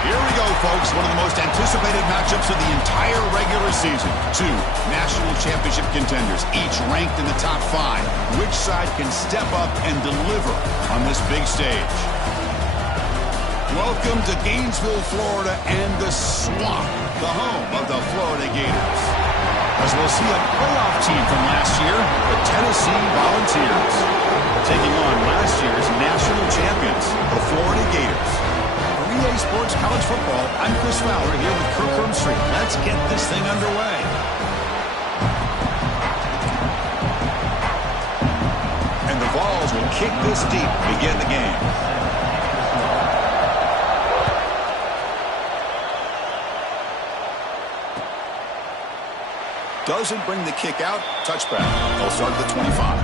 Here we go, folks. One of the most anticipated matchups of the entire regular season. Two national championship contenders, each ranked in the top 5. Which side can step up and deliver on this big stage? Welcome to Gainesville, Florida, and the Swamp, the home of the Florida Gators. As we'll see a playoff team from last year, the Tennessee Volunteers, taking on last year's national champions, the Florida Gators. For EA Sports College Football, I'm Chris Fowler here with Kirk Street. Let's get this thing underway. And the Vols will kick this deep to begin the game. Doesn't bring the kick out. Touchback. They'll start at the 25.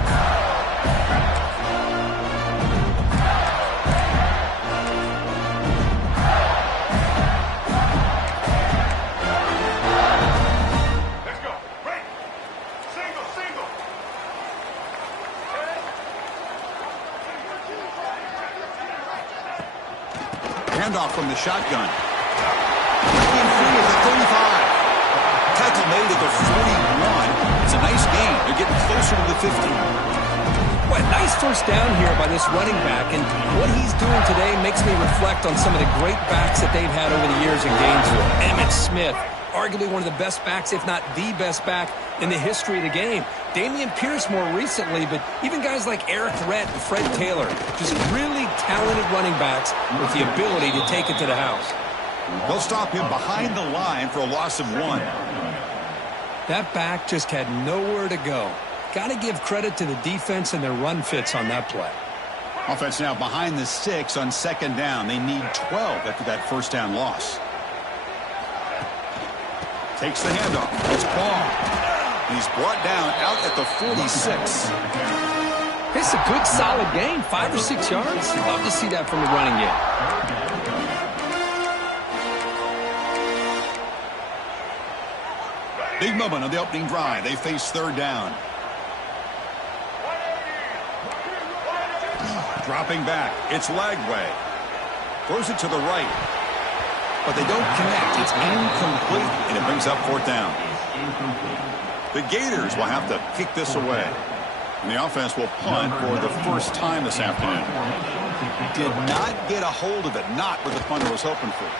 Let's go. Break. Single. Handoff from the shotgun. Breaking free at the 35. Tackle made at the 41. It's a nice gain. They're getting closer to the 50. What a nice first down here by this running back, and what he's doing today makes me reflect on some of the great backs that they've had over the years in Gainesville. Emmitt Smith, arguably one of the best backs, if not the best back in the history of the game. Damian Pierce more recently, but even guys like Eric Rett and Fred Taylor, just really talented running backs with the ability to take it to the house. They'll stop him behind the line for a loss of 1. That back just had nowhere to go. Got to give credit to the defense and their run fits on that play. Offense now behind the 6 on second down. They need 12 after that first down loss. Takes the handoff. It's Ball. He's brought down out at the 46. It's a good, solid game. 5 or 6 yards. Love to see that from the running game. Big moment on the opening drive. They face third down. Dropping back. It's Lagway. Throws it to the right. But they don't connect. It's incomplete, and it brings up fourth down. The Gators will have to kick this away. And the offense will punt for the first time this afternoon. Did not get a hold of it. Not what the punter was hoping for.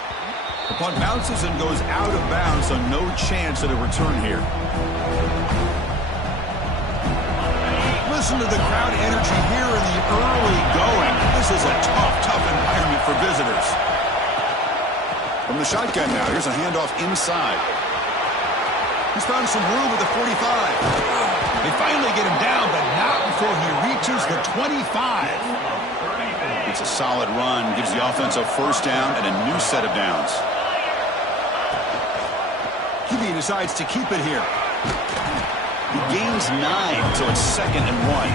The punt bounces and goes out of bounds, so no chance at a return here. Listen to the crowd energy here in the early going. This is a tough environment for visitors. From the shotgun now, here's a handoff inside. He's found some room at the 45. They finally get him down, but not before he reaches the 25. It's a solid run, gives the offense a first down and a new set of downs. QB decides to keep it here. He gains 9, so it's 2nd and 1.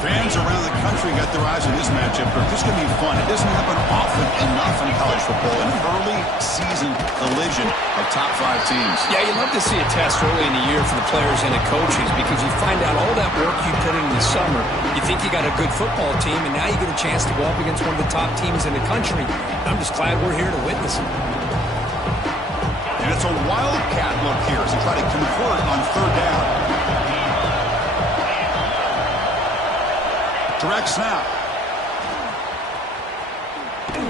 Fans around the country got their eyes on this matchup, but this is going to be fun. It doesn't happen often enough in college football, an early season collision of top 5 teams. Yeah, you love to see a test early in the year for the players and the coaches because you find out all that work you put in the summer. You think you got a good football team, and now you get a chance to go up against one of the top teams in the country. I'm just glad we're here to witness it. And it's a wildcat look here as they try to convert on third down. Direct snap. Oh,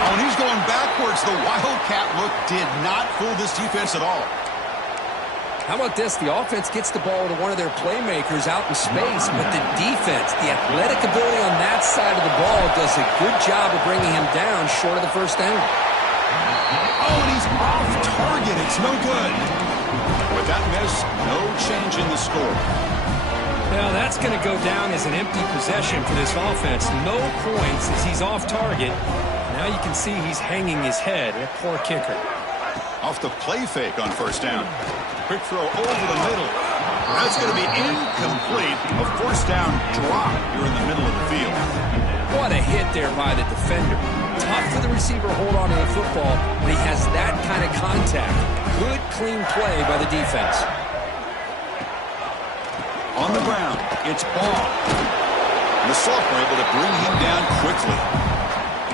and he's going backwards. The wildcat look did not fool this defense at all. How about this? The offense gets the ball to one of their playmakers out in space, but the defense, the athletic ability on that side of the ball does a good job of bringing him down short of the first down. Oh, and he's off target. It's no good. With that miss, no change in the score. Now that's going to go down as an empty possession for this offense. No points as he's off target. Now you can see he's hanging his head. A poor kicker. Off the play fake on first down. Quick throw over the middle. That's going to be incomplete. A first down drop here in the middle of the field. What a hit there by the defender. Tough for the receiver to hold on to the football when he has that kind of contact. Good, clean play by the defense. On the ground, it's Ball. And the sophomore able to bring him down quickly.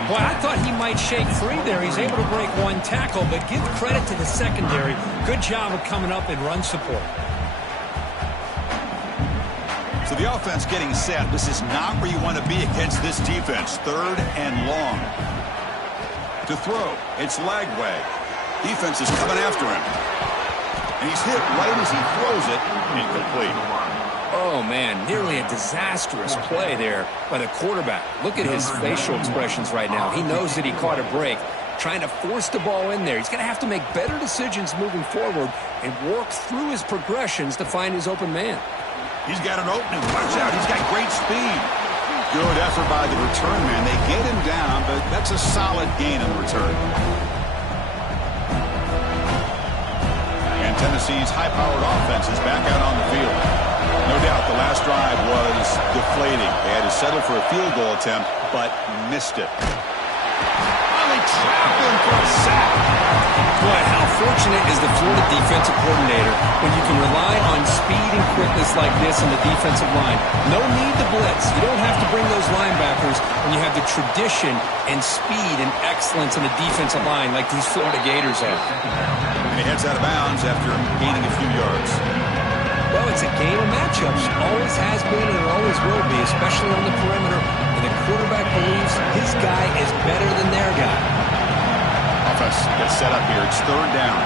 Boy, I thought he might shake free there. He's able to break one tackle, but give credit to the secondary. Good job of coming up and run support. So the offense getting set. This is not where you want to be against this defense. 3rd and long. To throw, it's Lagway. Defense is coming after him. And he's hit right as he throws it. Incomplete. Oh, man, nearly a disastrous play there by the quarterback. Look at his facial expressions right now. He knows that he caught a break, trying to force the ball in there. He's going to have to make better decisions moving forward and work through his progressions to find his open man. He's got an opening. Watch out. He's got great speed. Good effort by the return man. They get him down, but that's a solid gain on the return. And Tennessee's high-powered offense is back out on the field. No doubt the last drive was deflating. They had to settle for a field goal attempt, but missed it. Finally trapped him for a sack. Boy, how fortunate is the Florida defensive coordinator when you can rely on speed and quickness like this in the defensive line. No need to blitz. You don't have to bring those linebackers when you have the tradition and speed and excellence in the defensive line like these Florida Gators have. And he heads out of bounds after gaining a few yards. Well, it's a game of matchups. Always has been and it always will be, especially on the perimeter. And the quarterback believes his guy is better than their guy. Offense gets set up here. It's 3rd down.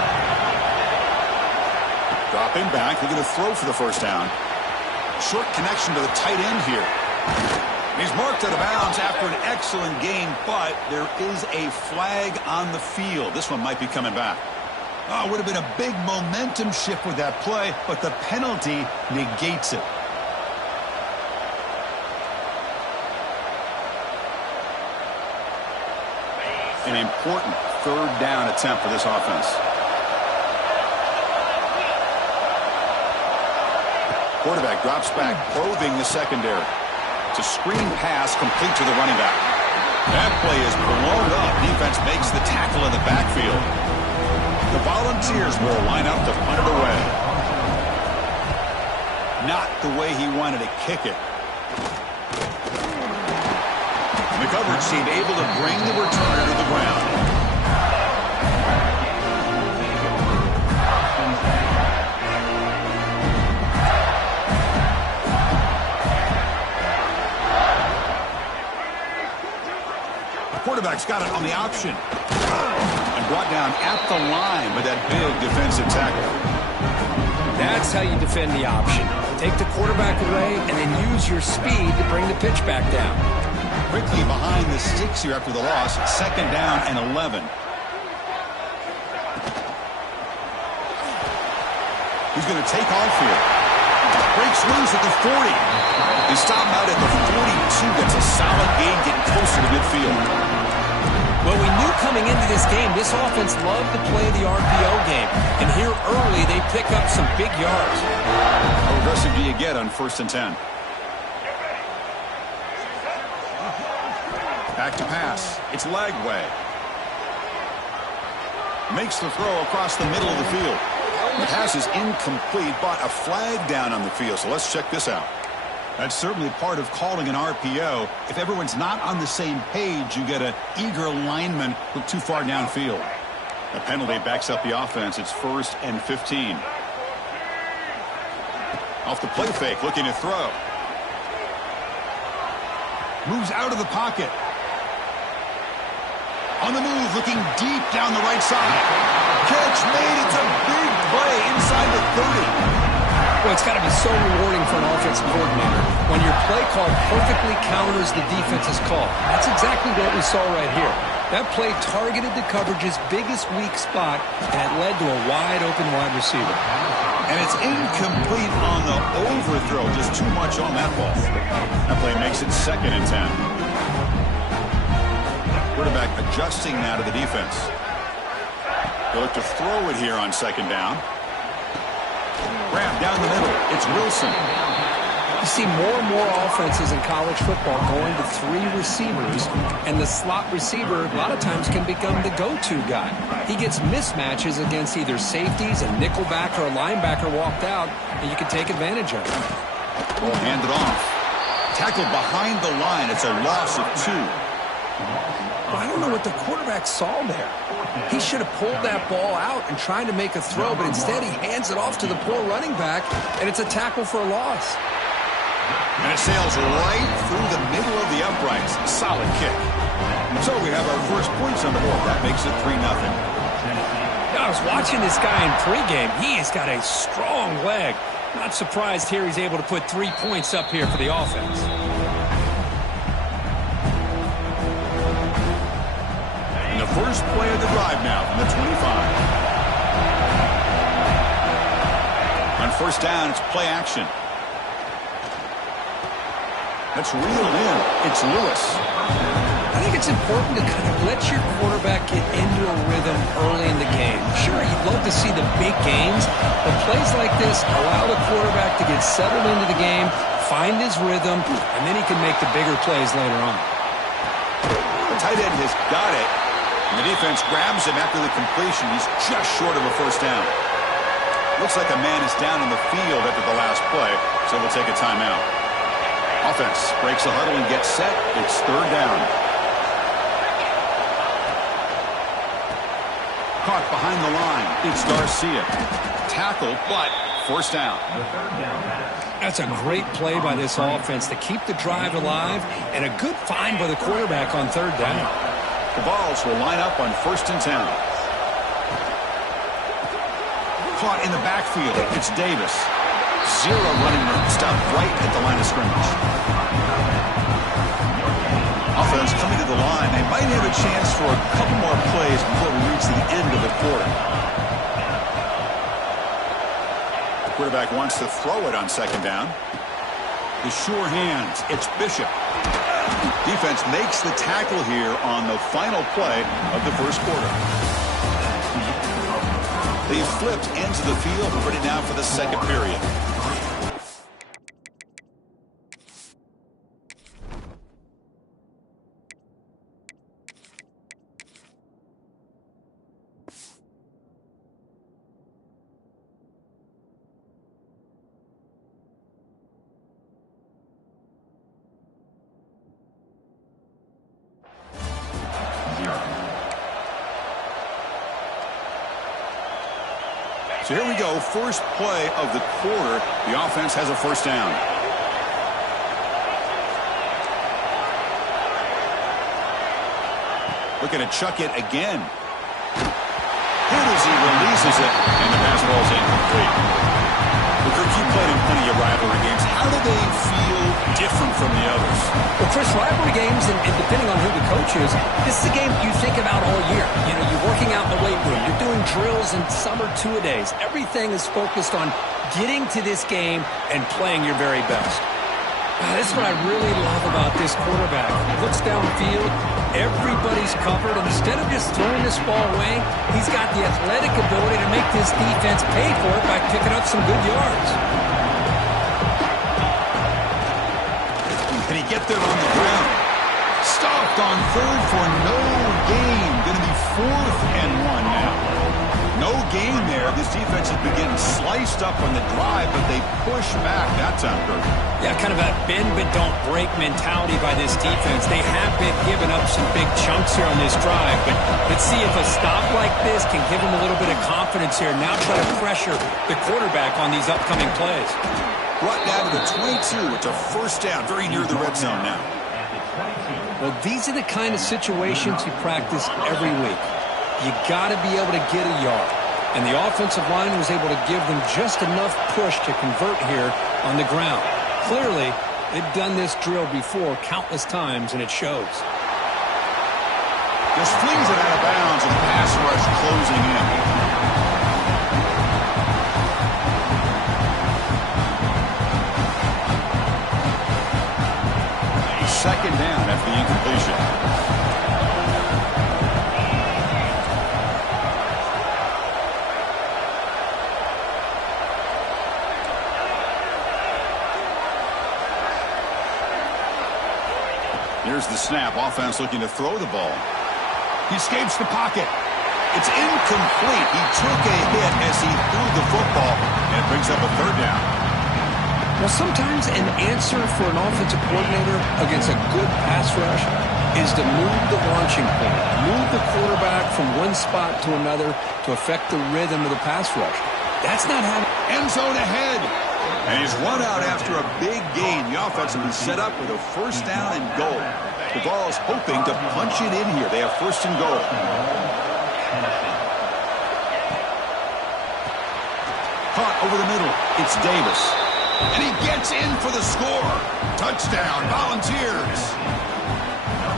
Dropping back. They're going to throw for the first down. Short connection to the tight end here. He's marked out of bounds after an excellent gain, but there is a flag on the field. This one might be coming back. Oh, it would have been a big momentum shift with that play, but the penalty negates it. An important 3rd down attempt for this offense. Quarterback drops back, probing the secondary. It's a screen pass complete to the running back. That play is blown up. Defense makes the tackle in the backfield. The Volunteers will line up to punt it away. Not the way he wanted to kick it. And the coverage team able to bring the returner to the ground. The quarterback's got it on the option. Brought down at the line with that big defensive tackle. That's how you defend the option. Take the quarterback away and then use your speed to bring the pitch back down. Quickly behind the sticks here after the loss. 2nd down and 11. He's going to take off here. Breaks loose at the 40. He stopped out at the 42. That's a solid gain getting closer to midfield. Well, we knew coming into this game, this offense loved to play the RPO game. And here early, they pick up some big yards. How aggressive do you get on 1st and 10? Back to pass. It's Lagway. Makes the throw across the middle of the field. The pass is incomplete, but a flag down on the field. So let's check this out. That's certainly part of calling an RPO. If everyone's not on the same page, you get an eager lineman look too far downfield. A penalty backs up the offense. It's 1st and 15. Off the play fake, looking to throw. Moves out of the pocket. On the move, looking deep down the right side. Catch made. It's a big play inside the 30. Well, it's got to be so rewarding for an offensive coordinator when your play call perfectly counters the defense's call. That's exactly what we saw right here. That play targeted the coverage's biggest weak spot, and it led to a wide-open wide receiver. And it's incomplete on the overthrow. Just too much on that ball. That play makes it 2nd and 10. Quarterback adjusting now to the defense. They'll look to throw it here on 2nd down. Grab down the middle. It's Wilson. You see more and more offenses in college football going to 3 receivers, and the slot receiver a lot of times can become the go-to guy. He gets mismatches against either safeties, a nickelback, or a linebacker walked out, and you can take advantage of it. Ball handed off. Tackled behind the line. It's a loss of 2. but I don't know what the quarterback saw there. He should have pulled that ball out and tried to make a throw, but instead he hands it off to the poor running back, and it's a tackle for a loss. And it sails right through the middle of the uprights. Solid kick. So we have our first points on the board. That makes it 3-0. I was watching this guy in pregame. He has got a strong leg. Not surprised here he's able to put 3 points up here for the offense. And the first play of the drive now from the 25. On first down, it's play action. That's reeled in. It's Lewis. I think it's important to kind of let your quarterback get into a rhythm early in the game. Sure, you'd love to see the big games, but plays like this allow the quarterback to get settled into the game, find his rhythm, and then he can make the bigger plays later on. The tight end has got it, and the defense grabs him after the completion. He's just short of a first down. Looks like a man is down in the field after the last play, so we'll take a timeout. Offense breaks the huddle and gets set. It's third down. Caught behind the line. It's Garcia. Tackled, but first down. That's a great play by this offense to keep the drive alive, and a good find by the quarterback on third down. The Balls will line up on 1st and 10. Caught in the backfield. It's Davis. Zero running room. Stopped right at the line of scrimmage. Offense coming to the line. They might have a chance for a couple more plays before we reach the end of the quarter. The quarterback wants to throw it on second down. The sure hands. It's Bishop. Defense makes the tackle here on the final play of the first quarter. They've flipped ends of the field. We're ready now for the second period. So here we go, first play of the quarter. The offense has a first down. Looking to chuck it again. Good as he releases it, and the pass ball is incomplete. Kirk, you played in plenty of rivalry games. How do they feel different from the others? Well, Chris, rivalry games, and depending on who the coach is, this is a game you think about all year. You know, you're working out in the weight room. You're doing drills and summer two-a-days. Everything is focused on getting to this game and playing your very best. This is what I really love about this quarterback. He looks downfield, everybody's covered, and instead of just throwing this ball away, he's got the athletic ability to make this defense pay for it by picking up some good yards. Can he get there on the ground? Stopped on third for no gain. Going to be 4th and 1 now. No gain there. This defense has been getting sliced up on the drive, but they push back that time, Kirk. Yeah, kind of a bend but don't break mentality by this defense. They have been giving up some big chunks here on this drive, but let's see if a stop like this can give them a little bit of confidence here. Now try to pressure the quarterback on these upcoming plays. Brought down to the 22. It's a first down, very near the red zone now. Well, these are the kind of situations you practice every week. You got to be able to get a yard. And the offensive line was able to give them just enough push to convert here on the ground. Clearly, they've done this drill before countless times, and it shows. Just flings it out of bounds, and the pass rush closing in. Second down after the incompletion. Here's the snap. Offense looking to throw the ball. He escapes the pocket. It's incomplete. He took a hit as he threw the football, and it brings up a third down. Well, sometimes an answer for an offensive coordinator against a good pass rush is to move the launching point, move the quarterback from one spot to another to affect the rhythm of the pass rush. That's not happening. End zone ahead. And he's run out after a big gain. The offense will be set up with a first down and goal. The ball is hoping to punch it in here. They have first and goal. Caught over the middle. It's Davis. And he gets in for the score. Touchdown, Volunteers.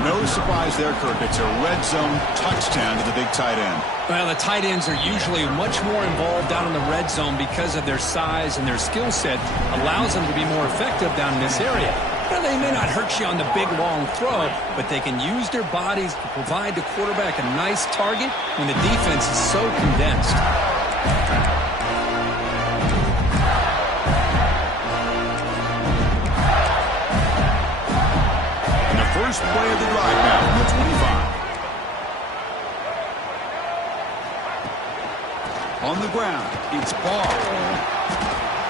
No surprise there, Kirk. It's a red zone touchdown to the big tight end. Well, the tight ends are usually much more involved down in the red zone because of their size and their skill set allows them to be more effective down in this area. Now, they may not hurt you on the big, long throw, but they can use their bodies to provide the quarterback a nice target when the defense is so condensed. First play of the drive now from the 25. On the ground, it's Barr.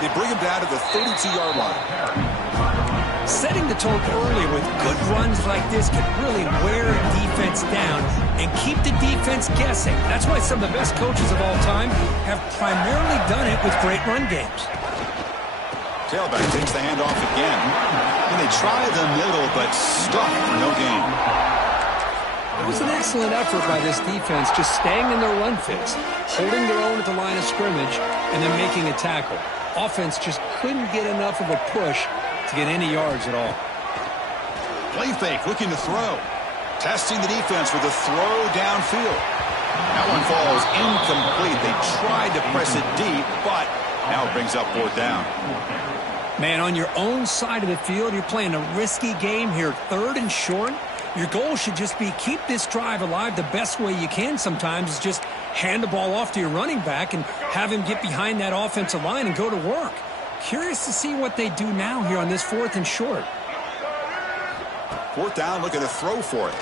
They bring him down to the 32-yard line. Setting the tone early with good runs like this can really wear a defense down and keep the defense guessing. That's why some of the best coaches of all time have primarily done it with great run games. Tailback takes the handoff again. And they try the middle, but stuck for no gain. It was an excellent effort by this defense, just staying in their run fits, holding their own at the line of scrimmage, and then making a tackle. Offense just couldn't get enough of a push to get any yards at all. Play fake, looking to throw. Testing the defense with a throw downfield. That one falls incomplete. They tried to press it deep, but now it brings up fourth down. Man, on your own side of the field, you're playing a risky game here, third and short. Your goal should just be keep this drive alive the best way you can sometimes is just hand the ball off to your running back and have him get behind that offensive line and go to work. Curious to see what they do now here on this fourth and short. Fourth down, looking to throw for it.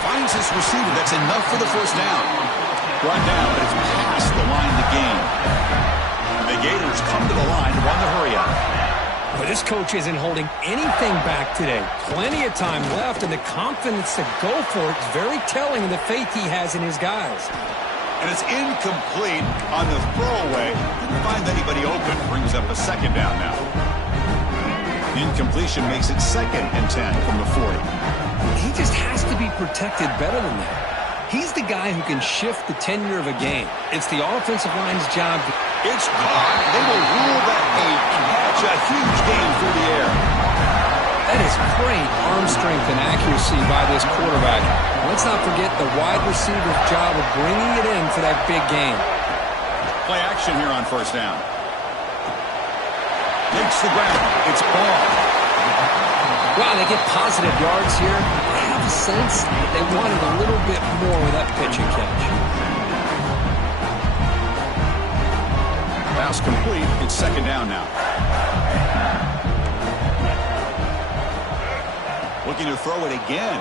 Finds his receiver. That's enough for the first down. Brought down, but it's past the line to gain. The Gators come to the line to run the hurry out. Well, this coach isn't holding anything back today. Plenty of time left, and the confidence to go for it is very telling of the faith he has in his guys. And it's incomplete on the throwaway. Didn't find anybody open. Brings up a second down now. Incompletion makes it 2nd and 10 from the 40. He just has to be protected better than that. He's the guy who can shift the tenure of a game. It's the offensive line's job. It's caught. They will rule that a catch, a huge gain through the air. That is great arm strength and accuracy by this quarterback. Let's not forget the wide receiver's job of bringing it in for that big gain. Play action here on first down. Takes the ground. It's Ball. Wow, they get positive yards here. I have a sense that they wanted a little bit more with that pitch and catch. Pass complete. It's second down now. Looking to throw it again.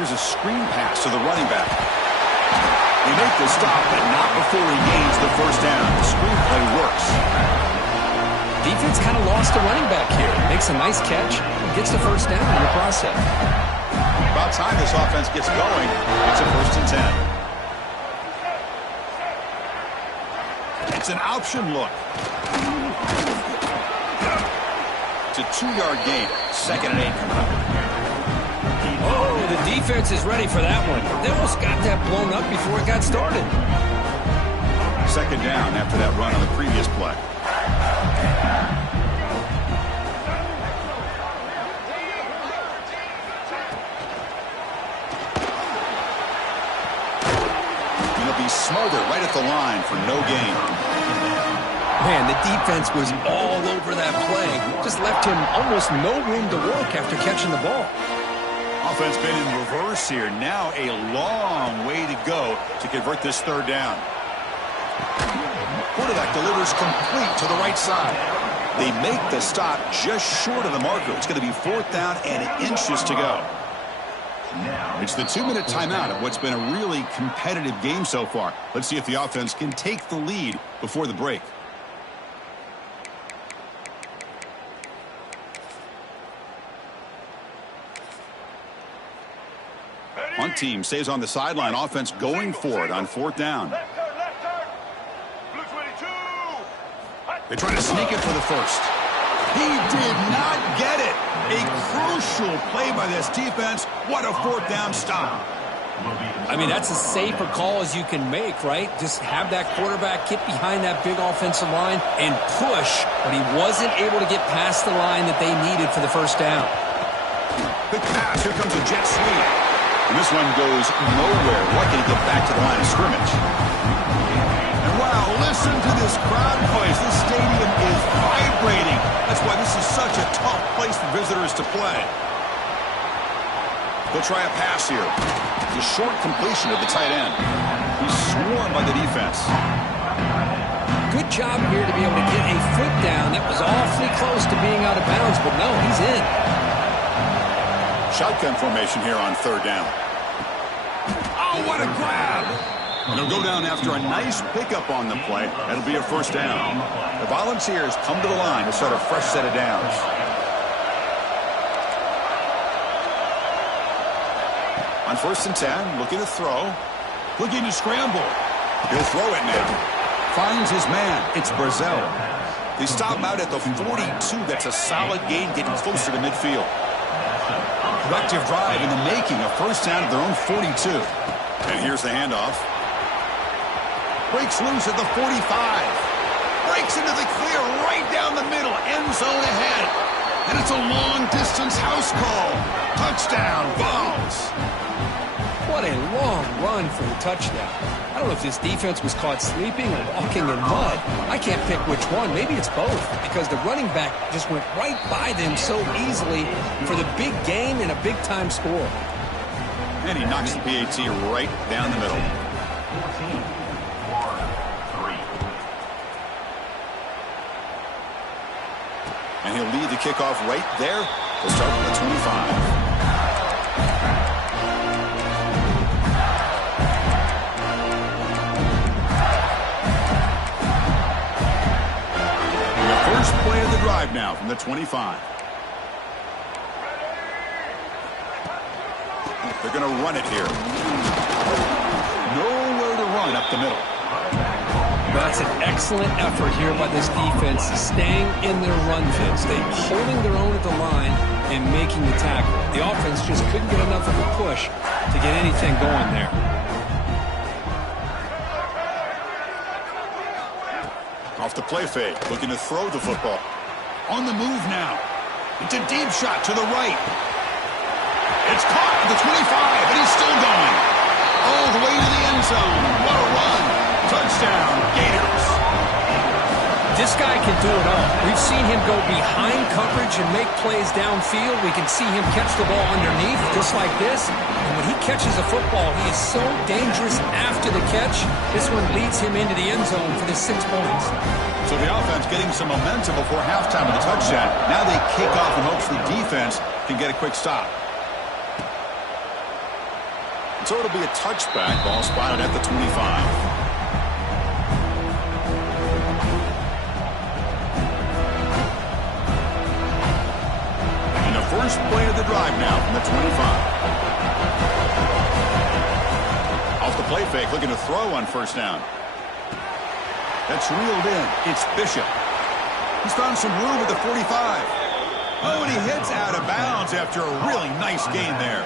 Here's a screen pass to the running back. They make the stop, but not before he gains the first down. The screenplay works. Defense kind of lost the running back here. Makes a nice catch and gets the first down in the process. About time this offense gets going. It's a 1st and 10. It's an option look. It's a 2-yard gain. 2nd and 8 coming up. Oh, the defense is ready for that one. They almost got that blown up before it got started. 2nd down after that run on the previous play. It'll be smothered right at the line for no gain. Man, the defense was all over that play. Just left him almost no room to work after catching the ball. Offense been in reverse here. Now a long way to go to convert this 3rd down. Quarterback delivers complete to the right side. They make the stop just short of the marker. It's going to be 4th down and inches to go. It's the 2-minute timeout of what's been a really competitive game so far. Let's see if the offense can take the lead before the break. punt team stays on the sideline. Offense going for it on 4th down. Left turn, left turn. Blue 22. They try to sneak it for the first. He did not get it. A crucial play by this defense. What a 4th down stop. I mean, that's as safe a call as you can make, right? Just have that quarterback get behind that big offensive line and push, but he wasn't able to get past the line that they needed for the first down. Quick pass. Here comes a jet sweep. And this one goes nowhere. Lucky to get back to the line of scrimmage. And wow, listen to this crowd noise. This stadium is vibrating. That's why this is such a tough place for visitors to play. They'll try a pass here. It's a short completion of the tight end. He's swarmed by the defense. Good job here to be able to get a foot down. That was awfully close to being out of bounds, but no, he's in. Shotgun formation here on 3rd down. Oh, what a grab! And they'll go down after a nice pickup on the play. That'll be a 1st down. The Volunteers come to the line to start a fresh set of downs. On 1st and 10, looking to throw. Looking to scramble. He'll throw it now. Finds his man. It's Brazil. They stop him out at the 42. That's a solid gain, getting closer to midfield. Productive drive in the making. A 1st down at their own 42. And here's the handoff. Breaks loose at the 45. Breaks into the clear right down the middle. End zone ahead. And it's a long-distance house call. Touchdown, Vols. What a long run for the touchdown. I don't know if this defense was caught sleeping or walking in mud. I can't pick which one. Maybe it's both, because the running back just went right by them so easily for the big game and a big-time score. And he knocks the PAT right down the middle. And he'll lead the kickoff right there. He'll start with the 25. First play of the drive now from the 25. They're going to run it here. Nowhere to run up the middle. That's an excellent effort here by this defense, staying in their run fit, staying holding their own at the line and making the tackle. The offense just couldn't get enough of a push to get anything going there. Off the play fake, looking to throw the football. On the move now. It's a deep shot to the right. It's caught at the 25, and he's still going. All the way to the end zone. What a run. Touchdown, Gators. This guy can do it all. We've seen him go behind coverage and make plays downfield. We can see him catch the ball underneath, just like this. And when he catches a football, he is so dangerous after the catch. This one leads him into the end zone for the 6 points. So the offense getting some momentum before halftime with a touchdown. Now they kick off in hopes the defense can get a quick stop. So it'll be a touchback. Ball spotted at the 25. First play of the drive now from the 25. Off the play fake, looking to throw on 1st down. That's reeled in. It's Bishop. He's found some room at the 45. Oh, and he hits out of bounds after a really nice gain there.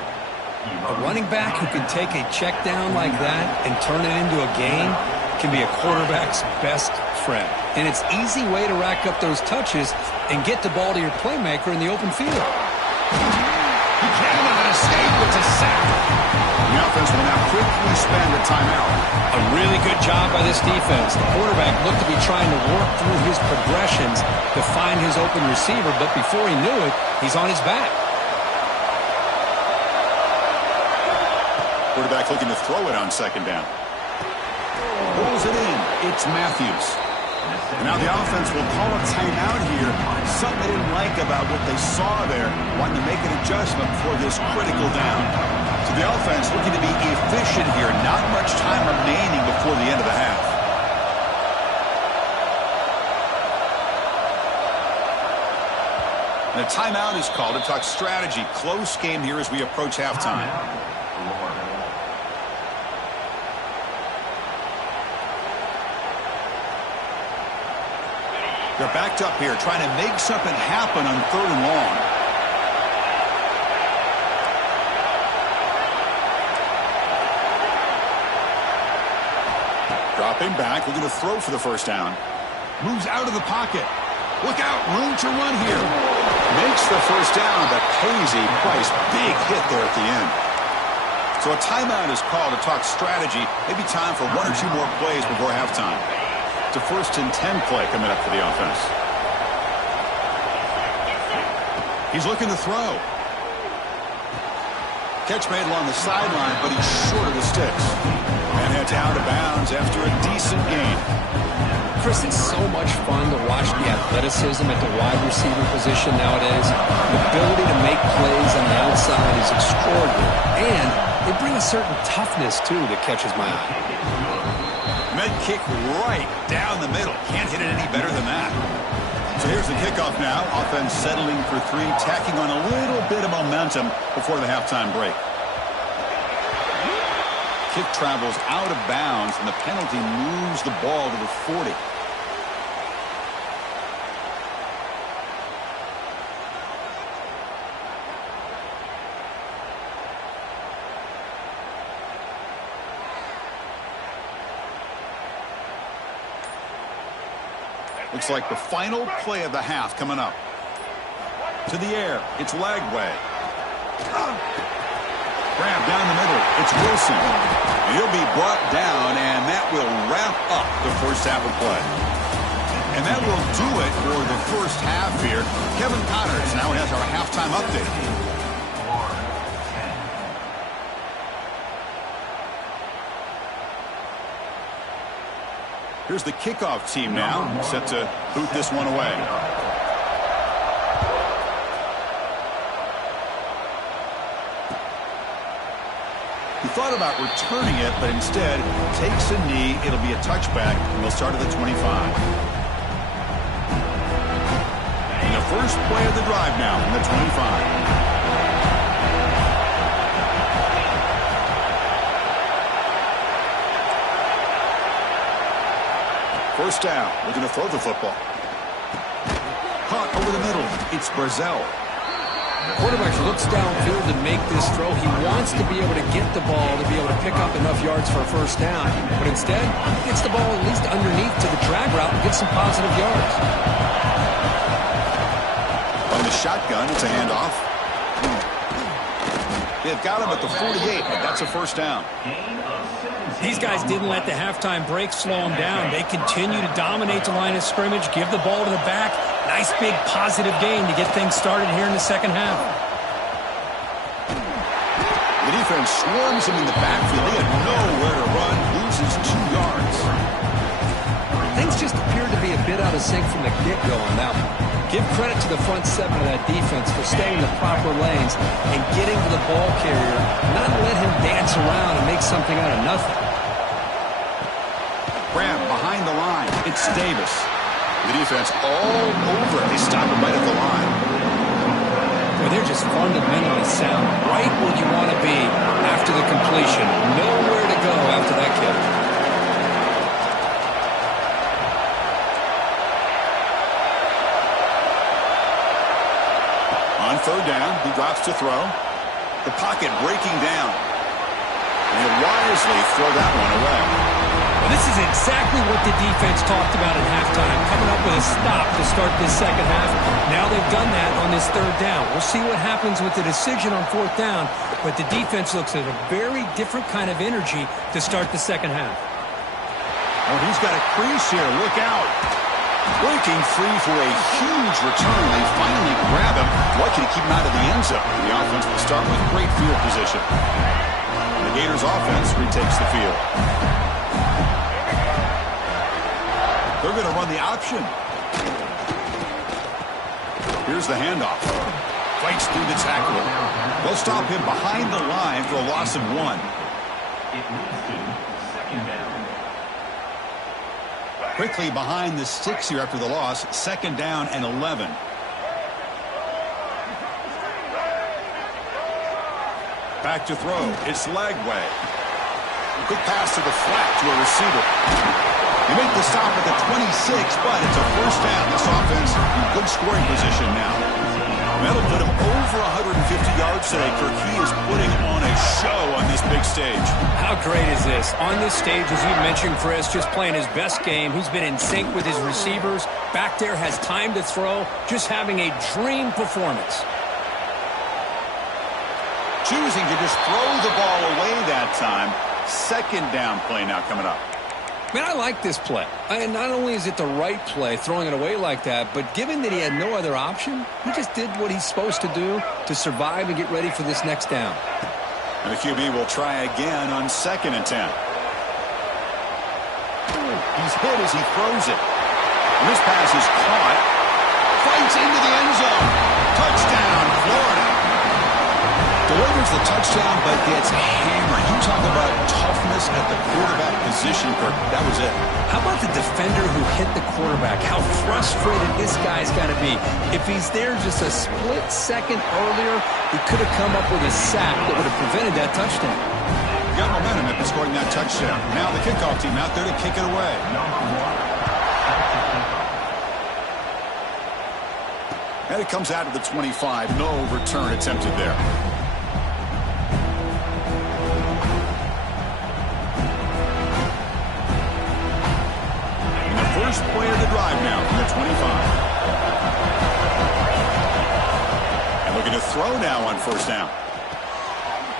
A running back who can take a check down like that and turn it into a gain can be a quarterback's best friend. And it's an easy way to rack up those touches and get the ball to your playmaker in the open field. He cannot escape. It's a sack. The offense will now quickly spend a timeout. A really good job by this defense. The quarterback looked to be trying to work through his progressions to find his open receiver, but before he knew it, he's on his back. Quarterback looking to throw it on 2nd down. Pulls it in. It's Matthews. And now the offense will call a timeout here. Something they didn't like about what they saw there. Wanting to make an adjustment for this critical down. So the offense looking to be efficient here. Not much time remaining before the end of the half. And a timeout is called to talk strategy. Close game here as we approach halftime. They're backed up here trying to make something happen on 3rd and long. Dropping back, looking to throw for the first down. Moves out of the pocket. Look out, room to run here. Makes the first down, but pays a price. Big hit there at the end. So a timeout is called to talk strategy. Maybe time for 1 or 2 more plays before halftime. It's a 1st and 10 play coming up for the offense. He's looking to throw. Catch made along the sideline, but he's short of the sticks. And heads out of bounds after a decent gain. Chris, it's so much fun to watch the athleticism at the wide receiver position nowadays. The ability to make plays on the outside is extraordinary. And they bring a certain toughness, too, that catches my eye. Med kick right down the middle. Can't hit it any better than that. So here's the kickoff now. Offense settling for 3, tacking on a little bit of momentum before the halftime break. Kick travels out of bounds, and the penalty moves the ball to the 40. Looks like the final play of the half coming up. To the air. It's Lagway. Grab down the middle. It's Wilson. He'll be brought down, and that will wrap up the first half of play. And that will do it for the first half here. Kevin Connors now has our halftime update. Here's the kickoff team now, set to boot this one away. He thought about returning it, but instead takes a knee. It'll be a touchback, and we'll start at the 25. And the first play of the drive now from the 25. First down, looking to throw the football. Caught over the middle. It's Brazel. The quarterback looks downfield to make this throw. He wants to be able to get the ball to be able to pick up enough yards for a first down. But instead, he gets the ball at least underneath to the drag route and gets some positive yards. On the shotgun, it's a handoff. They've got him at the 48, but that's a first down. These guys didn't let the halftime break slow them down. They continue to dominate the line of scrimmage, give the ball to the back. Nice big positive gain to get things started here in the second half. The defense swarms him in the backfield. He had nowhere to run, loses 2 yards. Things just appeared to be a bit out of sync from the get-go on that one. Give credit to the front 7 of that defense for staying in the proper lanes and getting to the ball carrier, not let him dance around and make something out of nothing. Grab behind the line. It's Davis. The defense all over. They stop him right at the line. Well, they're just fundamentally sound, right where you want to be after the completion. Nowhere to go after that kick. On third down, he drops to throw. The pocket breaking down. And he'll wisely throw that one away. Well, this is exactly what the defense talked about at halftime, coming up with a stop to start this second half. Now they've done that on this third down. We'll see what happens with the decision on fourth down, but the defense looks at a very different kind of energy to start the second half. Oh, he's got a crease here. Look out. Breaking free for a huge return. They finally grab him. Lucky to keep him out of the end zone. The offense will start with great field position. The Gators offense retakes the field. They're going to run the option. Here's the handoff. Fights through the tackle. They'll stop him behind the line for a loss of 1. It moves to second down. Quickly behind the sticks here after the loss. Second down and 11. Back to throw. It's Lagway. Quick pass to the flat to a receiver. They make the stop at the 26, but it's a first down. This offense in good scoring position now. That'll put him over 150 yards today. Kirk, he is putting on a show on this big stage. How great is this? On this stage, as you mentioned, Chris, just playing his best game. He's been in sync with his receivers. Back there, has time to throw. Just having a dream performance. Choosing to just throw the ball away that time. Second down play now coming up. Man, I like this play. And not only is it the right play, throwing it away like that, but given that he had no other option, he just did what he's supposed to do to survive and get ready for this next down. And the QB will try again on 2nd and 10. He's hit as he throws it. And this pass is caught. Fights into the end zone. Touchdown, Florida. Delivers the touchdown, but gets hammered. You talk about toughness at the quarterback position, Kirk. That was it. How about the defender who hit the quarterback? How frustrated this guy's got to be. If he's there just a split second earlier, he could have come up with a sack that would have prevented that touchdown. Got momentum after scoring that touchdown. Now the kickoff team out there to kick it away. And it comes out of the 25. No return attempted there. First play of the drive now from the 25. And looking to throw now on first down.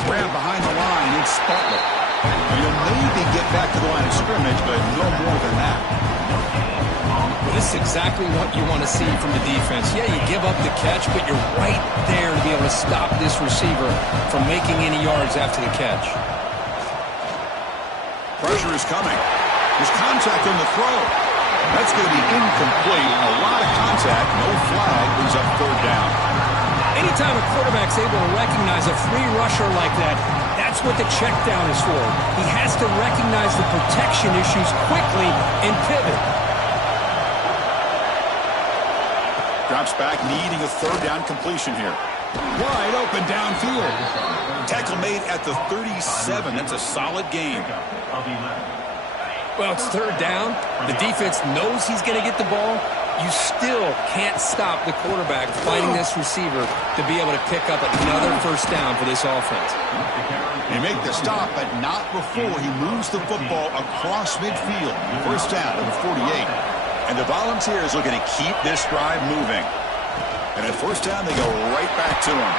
Grab behind the line, it's Butler. And he'll maybe get back to the line of scrimmage, but no more than that. Well, this is exactly what you want to see from the defense. Yeah, you give up the catch, but you're right there to be able to stop this receiver from making any yards after the catch. Pressure is coming. There's contact on the throw. That's going to be incomplete. A lot of contact, no flag, brings up third down. Anytime a quarterback's able to recognize a free rusher like that, that's what the check down is for. He has to recognize the protection issues quickly and pivot. Drops back, needing a third down completion here. Wide open downfield. Tackle made at the 37. That's a solid gain. Well, it's third down. The defense knows he's going to get the ball. You still can't stop the quarterback fighting this receiver to be able to pick up another first down for this offense. They make the stop, but not before he moves the football across midfield. First down to the 48. And the Volunteers looking to keep this drive moving. And at first down, they go right back to him.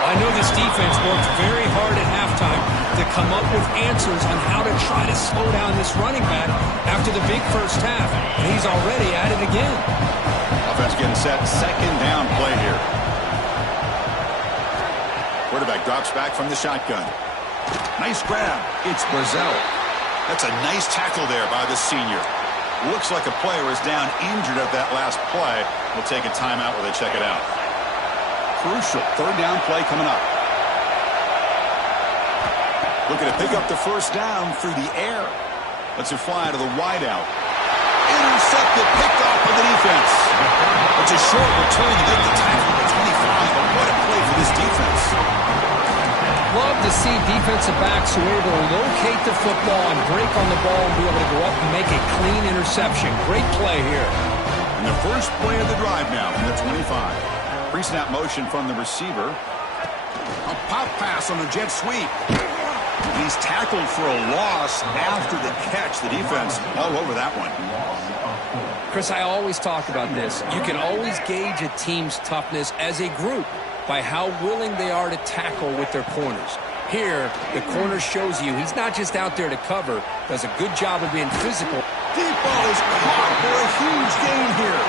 I know this defense worked very hard at halftime to come up with answers on how to try to slow down this running back after the big first half. And he's already at it again. Offense getting set. Second down play here. Quarterback drops back from the shotgun. Nice grab. It's Brazil. That's a nice tackle there by the senior. Looks like a player is down injured at that last play. We'll take a timeout while they check it out. Crucial third down play coming up. Looking to pick up the first down through the air. Lets it fly to the wideout. Intercepted, picked off by the defense. It's a short return to make the tackle at the 25, but what a play for this defense. Love to see defensive backs who are able to locate the football and break on the ball and be able to go up and make a clean interception. Great play here. And the first play of the drive now from the 25. Pre-snap motion from the receiver. A pop pass on a jet sweep. He's tackled for a loss after the catch. The defense all over that one. Chris, I always talk about this. You can always gauge a team's toughness as a group by how willing they are to tackle with their corners. Here, the corner shows you he's not just out there to cover, does a good job of being physical. Deep ball is caught for a huge gain here.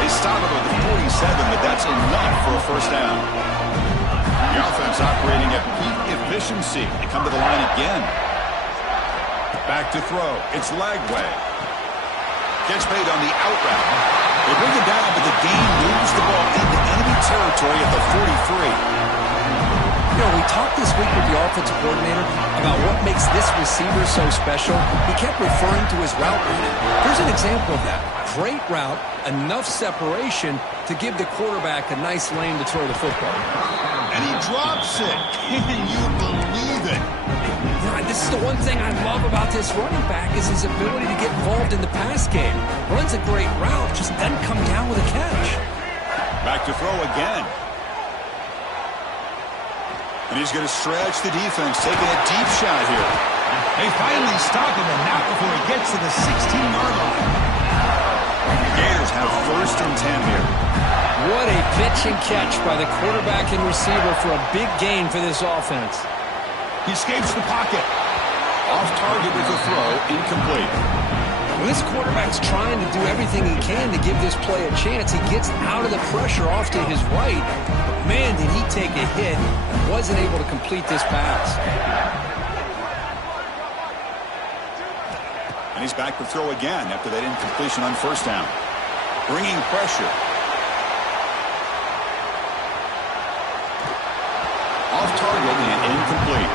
They stop it with the 47, but that's enough for a first down. The offense operating at peak efficiency. They come to the line again. Back to throw. It's Lagway. Catch made on the out route. They bring it down, but the game moves the ball into enemy territory at the 43. You know, we talked this week with the offensive coordinator about what makes this receiver so special. He kept referring to his route running. Here's an example of that. Great route, enough separation to give the quarterback a nice lane to throw the football. And he drops it. Can you believe it? You know, this is the one thing I love about this running back is his ability to get involved in the pass game. Runs a great route, just doesn't come down with a catch. Back to throw again. And he's going to stretch the defense, taking a deep shot here. They finally stop him, and not before he gets to the 16-yard line. The Gators have 1st and 10 here. What a pitch and catch by the quarterback and receiver for a big gain for this offense. He escapes the pocket. Off target with the throw, incomplete. When this quarterback's trying to do everything he can to give this play a chance, he gets out of the pressure off to his right. But man, did he take a hit and wasn't able to complete this pass. And he's back to throw again after that incompletion on 1st down. Bringing pressure. Off target and incomplete.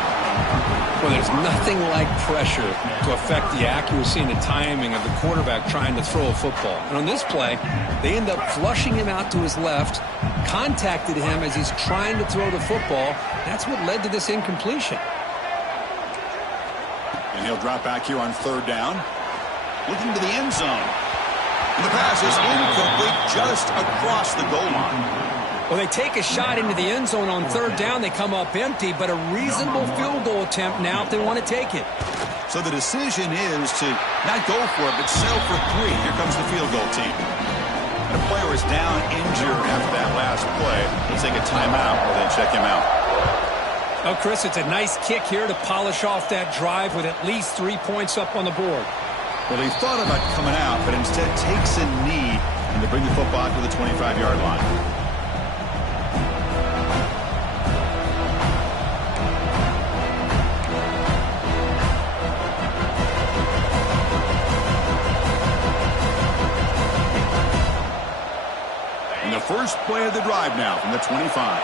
Well, there's nothing like pressure to affect the accuracy and the timing of the quarterback trying to throw a football. And on this play, they end up flushing him out to his left, contacted him as he's trying to throw the football. That's what led to this incompletion. And he'll drop back here on 3rd down. Looking to the end zone. And the pass is incomplete just across the goal line. Well, they take a shot into the end zone on 3rd down. They come up empty, but a reasonable field goal attempt now if they want to take it. So the decision is to not go for it, but settle for 3. Here comes the field goal team. And a player is down injured after that last play. Let's take a timeout or then check him out. Oh, Chris, it's a nice kick here to polish off that drive with at least 3 points up on the board. Well, he thought about coming out, but instead takes a knee and to bring the football to the 25-yard line. And the first play of the drive now from the 25.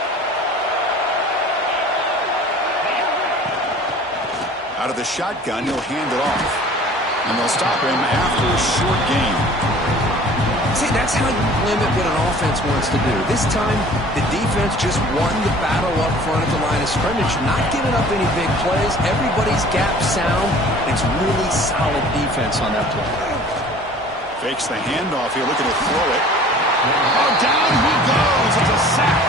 Out of the shotgun, he'll hand it off. And they'll stop him after a short gain. See, that's how you limit what an offense wants to do. This time, the defense just won the battle up front at the line of scrimmage, not giving up any big plays. Everybody's gap sound. It's really solid defense on that play. Fakes the handoff here, looking to throw it. Oh, down he goes. It's a sack.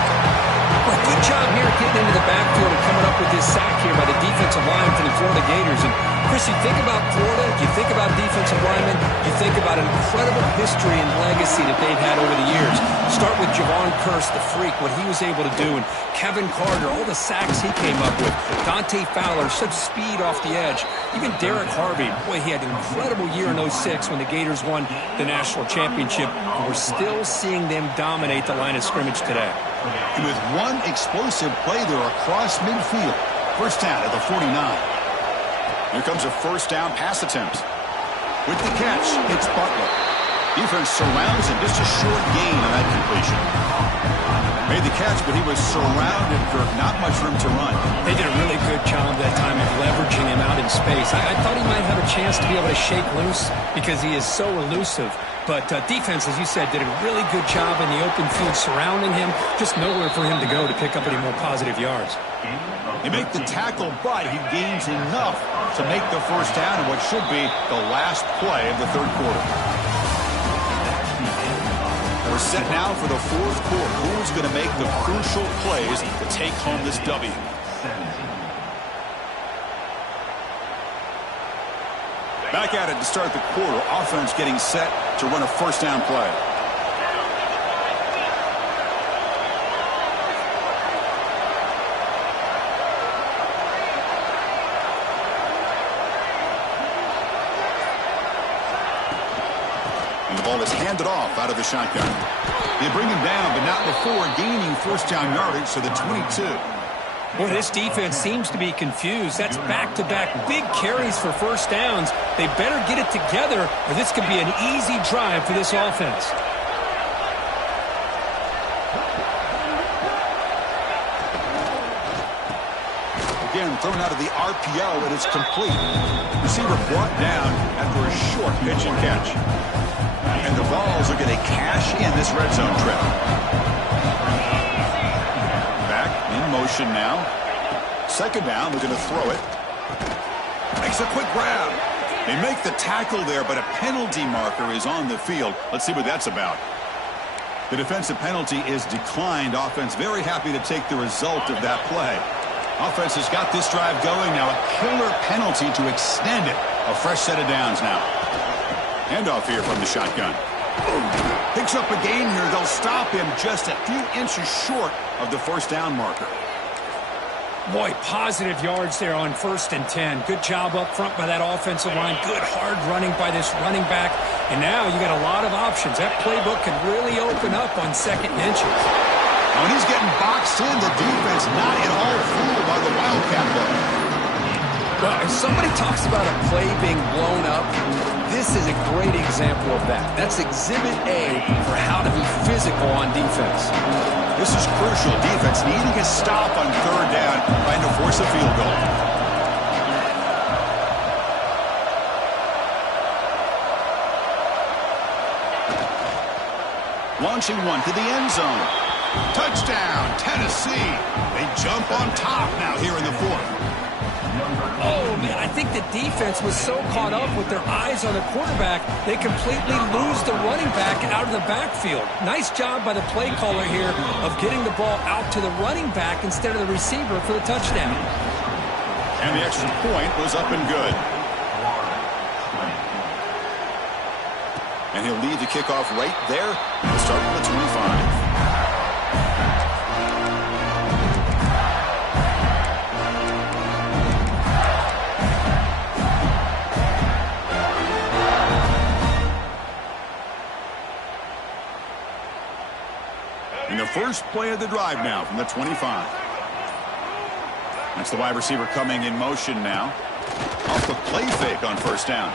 Well, good job here getting into the backfield and coming up with this sack here by the defensive line for the Florida Gators. And Chris, you think about Florida, you think about defensive linemen, you think about an incredible history and legacy that they've had over the years. Start with Javon Kearse, the freak, what he was able to do, and Kevin Carter, all the sacks he came up with. Dante Fowler, such speed off the edge. Even Derek Harvey, boy, he had an incredible year in 06 when the Gators won the national championship. And we're still seeing them dominate the line of scrimmage today. And with one explosive play there across midfield. 1st down at the 49. Here comes a 1st down pass attempt. With the catch, it's Butler. Defense surrounds him. Just a short gain on that completion. Made the catch, but he was surrounded, Kirk. Not much room to run. They did a really good job that time of leveraging him out in space. I thought he might have a chance to be able to shake loose because he is so elusive. But defense, as you said, did a really good job in the open field surrounding him. Just nowhere for him to go to pick up any more positive yards. They make the tackle, but he gains enough to make the 1st down in what should be the last play of the 3rd quarter. We're set now for the 4th quarter. Who's going to make the crucial plays to take home this W? Back at it to start the quarter. Offense getting set to run a 1st down play. And the ball is handed off out of the shotgun. They bring him down, but not before gaining 1st down yardage to the 22. Boy, this defense seems to be confused. That's back-to-back big carries for 1st downs. They better get it together, or this could be an easy drive for this offense. Again, thrown out of the RPO, and it's complete. Receiver brought down after a short pitch and catch. And the Vols are going to cash in this red zone trip. Back in motion now. 2nd down, they're going to throw it. makes a quick grab. They make the tackle there, but a penalty marker is on the field. Let's see what that's about. The defensive penalty is declined. Offense very happy to take the result of that play. Offense has got this drive going now. A killer penalty to extend it. A fresh set of downs now. Handoff here from the shotgun. Picks up a gain here. They'll stop him just a few inches short of the first down marker. Boy, positive yards there on 1st and 10. Good job up front by that offensive line. Good hard running by this running back. And now you got a lot of options. That playbook can really open up on 2nd and inches. When he's getting boxed in, the defense not at all fooled by the Wildcat look. Well, if somebody talks about a play being blown up, this is a great example of that. That's Exhibit A for how to be physical on defense. This is crucial. Defense needing a stop on 3rd down, trying to force a field goal. Launching one to the end zone. Touchdown, Tennessee. They jump on top now here in the 4th. Oh, man, I think the defense was so caught up with their eyes on the quarterback, they completely lose the running back out of the backfield. Nice job by the play caller here of getting the ball out to the running back instead of the receiver for the touchdown. And the extra point was up and good. And he'll lead the kickoff right there. We'll start with the 25. In the first play of the drive now from the 25. That's the wide receiver coming in motion now. Off the play fake on 1st down.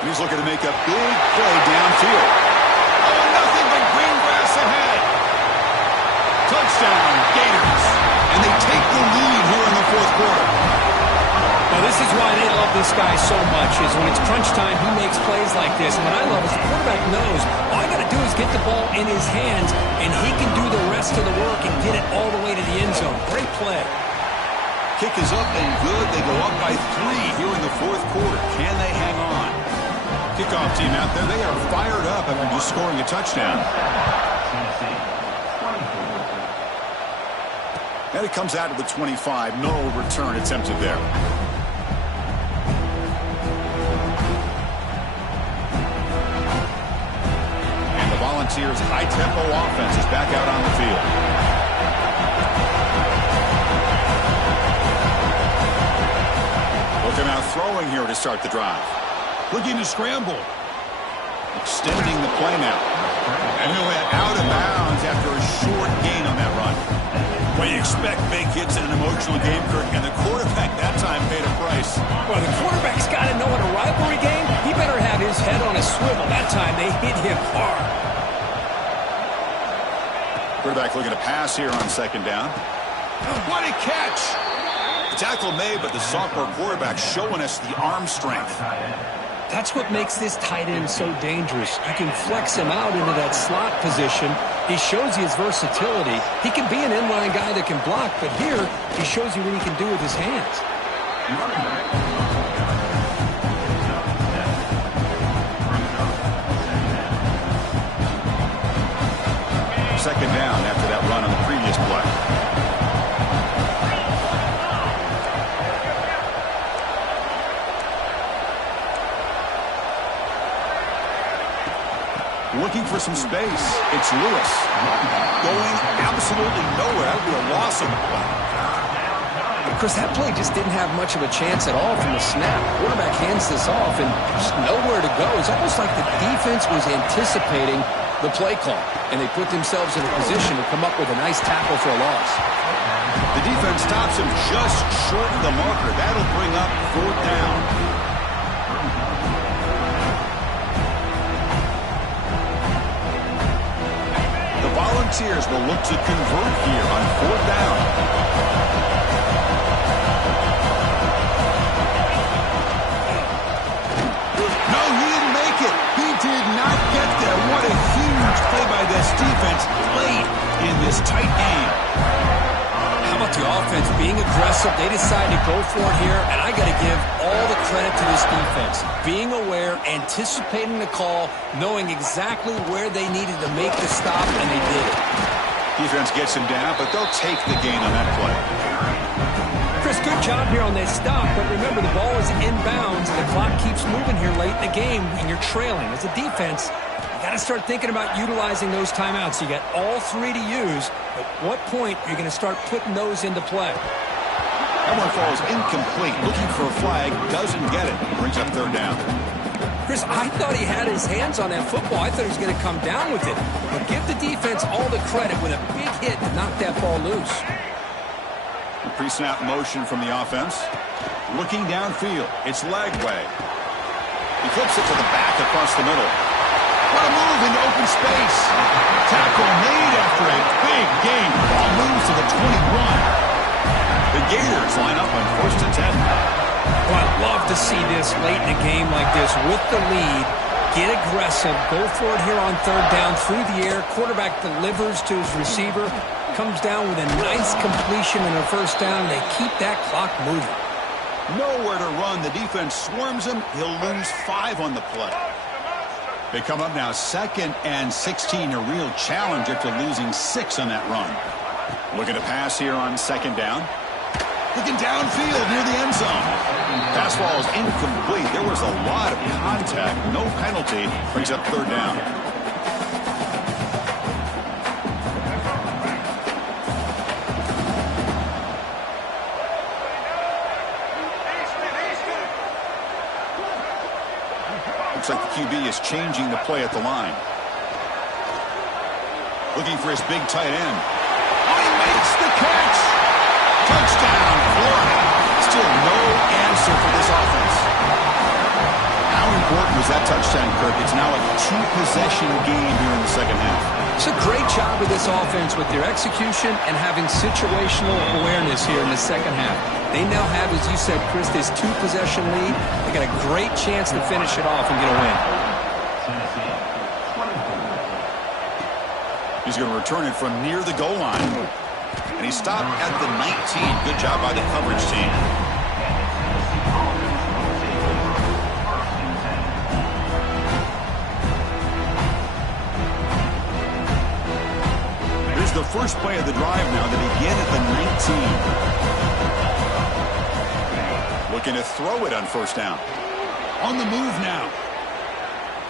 And he's looking to make a big play downfield. Oh, nothing but green grass ahead. Touchdown, Gators. And they take the lead here in the 4th quarter. Now, this is why they love this guy so much, is when it's crunch time, he makes plays like this. And what I love is the quarterback knows all I got to do is get the ball in his hands, and he can do the rest of the work and get it all the way to the end zone. Great play. Kick is up and good. They go up by 3 here in the 4th quarter. Can they hang on? Kickoff team out there. They are fired up after just scoring a touchdown. And it comes out of the 25. No return attempted there. Volunteers' high-tempo offense is back out on the field. Looking out throwing here to start the drive. Looking to scramble. Extending the play now. And he'll head out of bounds after a short gain on that run. Well, you expect big hits in an emotional game, Kirk, and the quarterback that time paid a price. Well, the quarterback's got to know in a rivalry game, he better have his head on a swivel. That time they hit him hard. Quarterback looking to pass here on 2nd down. What a catch! The tackle made, but the sophomore quarterback showing us the arm strength. That's what makes this tight end so dangerous. You can flex him out into that slot position. He shows you his versatility. He can be an inline guy that can block, but here he shows you what he can do with his hands. 2nd down after that run on the previous play. Looking for some space. It's Lewis. Going absolutely nowhere. That would be a loss of the play. Of course, that play just didn't have much of a chance at all from the snap. Quarterback hands this off and just nowhere to go. It's almost like the defense was anticipating the play call, and they put themselves in a position to come up with a nice tackle for a loss. The defense stops him just short of the marker. That'll bring up 4th down. The Volunteers will look to convert here on 4th down. No, he didn't make it. He did not get there. What a huge play by this defense late in this tight game. How about the offense being aggressive? They decide to go for it here, and I got to give all the credit to being aware, anticipating the call, knowing exactly where they needed to make the stop, and they did it. Defense gets him down, but they'll take the gain on that play. Chris, good job here on this stop, but remember the ball is inbounds and the clock keeps moving here late in the game and you're trailing. As a defense, you got to start thinking about utilizing those timeouts. You got all three to use. At what point are you going to start putting those into play? That one falls incomplete. Looking for a flag, doesn't get it. Brings up third down. Chris, I thought he had his hands on that football. I thought he was going to come down with it. But give the defense all the credit with a big hit to knock that ball loose. Pre-snap motion from the offense. Looking downfield. It's Lagway. He flips it to the back across the middle. What a move into open space. Tackle made after a big gain. Ball moves to the 21. The Gators line up on 1st and 10. Well, I'd love to see this late in a game like this with the lead. Get aggressive. Go for it here on third down through the air. Quarterback delivers to his receiver. Comes down with a nice completion and a first down. They keep that clock moving. Nowhere to run. The defense swarms him. He'll lose 5 on the play. They come up now 2nd and 16. A real challenge after losing 6 on that run. Looking to pass here on 2nd down. Looking downfield near the end zone. Pass ball is incomplete. There was a lot of contact. No penalty. Brings up third down. Looks like the QB is changing the play at the line. Looking for his big tight end. Oh, he makes the catch. Touchdown, Florida. Still no answer for this offense. How important was that touchdown, Kirk? It's now a 2-possession game here in the second half. It's a great job of this offense with their execution and having situational awareness here in the second half. They now have, as you said, Chris, this 2-possession lead. They got a great chance to finish it off and get a win. He's going to return it from near the goal line. And he stopped at the 19. Good job by the coverage team. Here's the first play of the drive now to begin at the 19. Looking to throw it on first down. On the move now.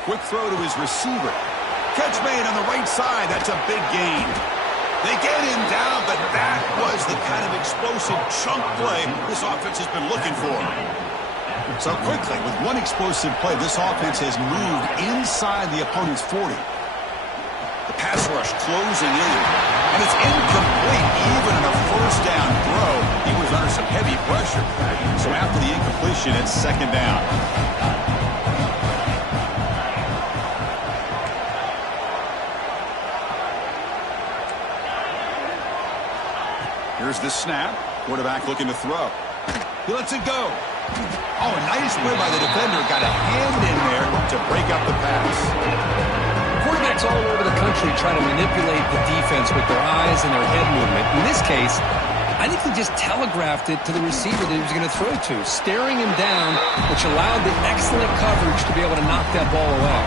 Quick throw to his receiver. Catch made on the right side. That's a big gain. They get him down, but that was the kind of explosive chunk play this offense has been looking for. So quickly, with one explosive play, this offense has moved inside the opponent's 40. The pass rush closing in, and it's incomplete. Even on a first down throw, he was under some heavy pressure. So after the incompletion, it's second down. Here's the snap. Quarterback looking to throw. He lets it go. Oh, a nice play by the defender. Got a hand in there to break up the pass. Quarterbacks all over the country try to manipulate the defense with their eyes and their head movement. In this case, I think he just telegraphed it to the receiver that he was going to throw to, staring him down, which allowed the excellent coverage to be able to knock that ball away.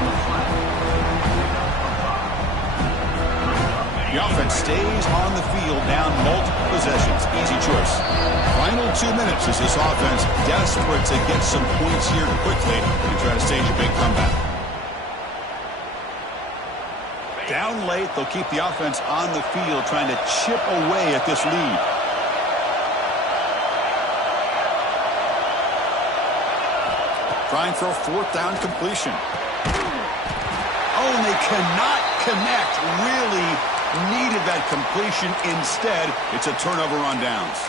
The offense stays on the field, down multiple possessions. Easy choice. Final 2 minutes as this offense desperate to get some points here quickly and try to stage a big comeback. Down late, they'll keep the offense on the field trying to chip away at this lead. Trying for a fourth down completion. Oh, and they cannot connect. Really needed that completion. Instead, it's a turnover on downs.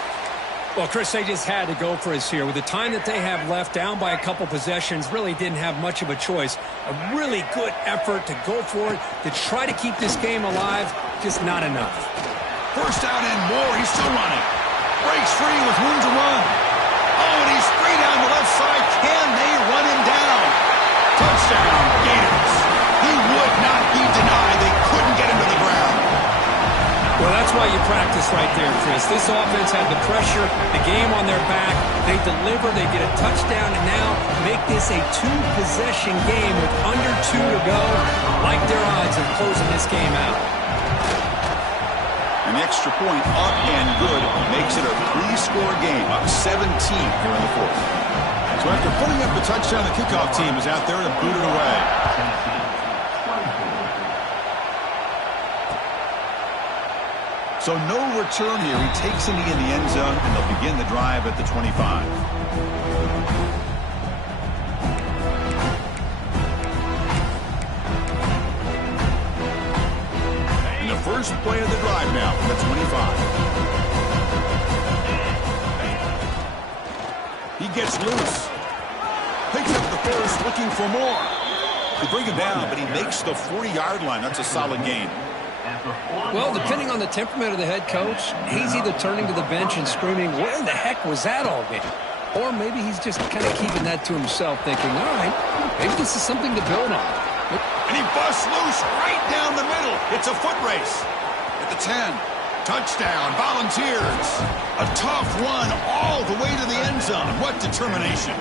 Well, Chris, they just had to go for us here. With the time that they have left, down by a couple possessions, really didn't have much of a choice. A really good effort to go for it, to try to keep this game alive, just not enough. First down and more. He's still running. Breaks free with room to run. Oh, and he's free down the left side. Can they run him down? Touchdown, Gators. He would not be denied. They couldn't get him to the ground. Well, that's why why you practice right there, Chris. This offense had the pressure, the game on their back. They deliver, they get a touchdown, and now make this a two-possession game with under 2 to go. Like their odds of closing this game out. An extra point up and good makes it a 3-score game, up 17 here in the fourth. So after putting up the touchdown, the kickoff team is out there to boot it away. So no return here. He takes it in the end zone, and they'll begin the drive at the 25. And the first play of the drive now from the 25. He gets loose. Picks up the first, looking for more. They bring him down, but he makes the 40-yard line. That's a solid gain. Well, depending on the temperament of the head coach, he's either turning to the bench and screaming, where in the heck was that all game? Or maybe he's just kind of keeping that to himself, thinking, all right, maybe this is something to build on. And he busts loose right down the middle. It's a foot race. At the 10, touchdown, Volunteers. A tough one all the way to the end zone. What determination.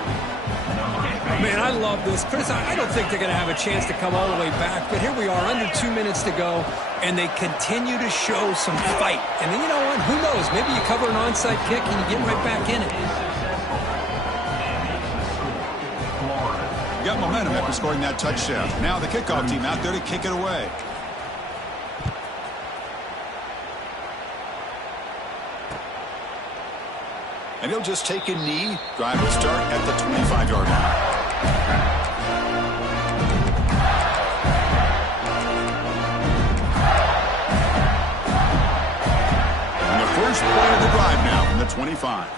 Man, I love this. Chris, I don't think they're going to have a chance to come all the way back, but here we are, under 2 minutes to go, and they continue to show some fight. And then, you know what? Who knows? Maybe you cover an onside kick and you get right back in it. Got momentum after scoring that touchdown. Now the kickoff team out there to kick it away. And he'll just take a knee. Drive will start at the 25-yard line. And the first play of the drive now from the 25.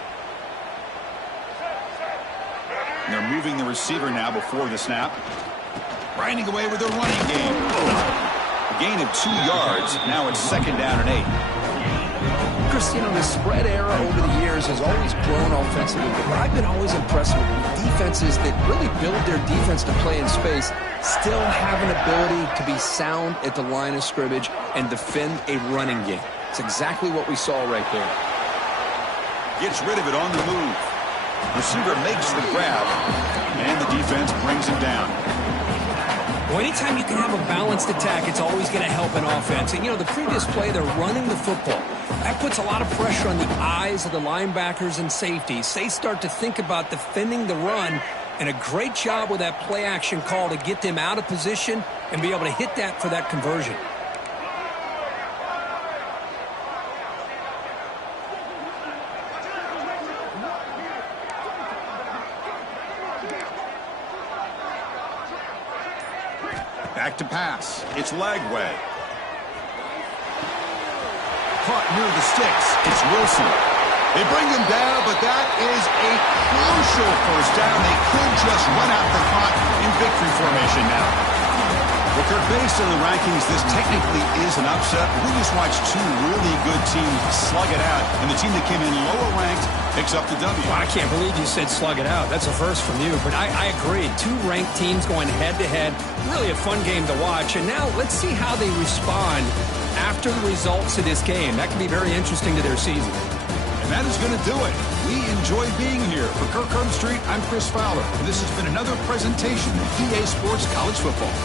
And they're moving the receiver now before the snap. Grinding away with a running game. A gain of 2 yards. Now it's 2nd down and 8. Chris, you know, the spread era over the years has always grown offensively, but I've been always impressed with defenses that really build their defense to play in space, still have an ability to be sound at the line of scrimmage and defend a running game. It's exactly what we saw right there. Gets rid of it on the move. Receiver makes the grab, and the defense brings him down. Well, anytime you can have a balanced attack, it's always going to help an offense. And, you know, the previous play, they're running the football. That puts a lot of pressure on the eyes of the linebackers and safeties. They start to think about defending the run, and a great job with that play-action call to get them out of position and be able to hit that for that conversion. Back to pass. It's Lagway. Caught near the sticks. It's Wilson. They bring him down, but that is a crucial first down. They could just run out the clock in victory formation now. Well, Kirk, based on the rankings, this technically is an upset. We just watched 2 really good teams slug it out, and the team that came in lower ranked picks up the W. Well, I can't believe you said slug it out. That's a first from you, but I agree. 2 ranked teams going head-to-head. Really a fun game to watch, and now let's see how they respond after the results of this game. That can be very interesting to their season. And that is going to do it. We enjoy being here. For Kirk Street, I'm Chris Fowler, and this has been another presentation of EA Sports College Football.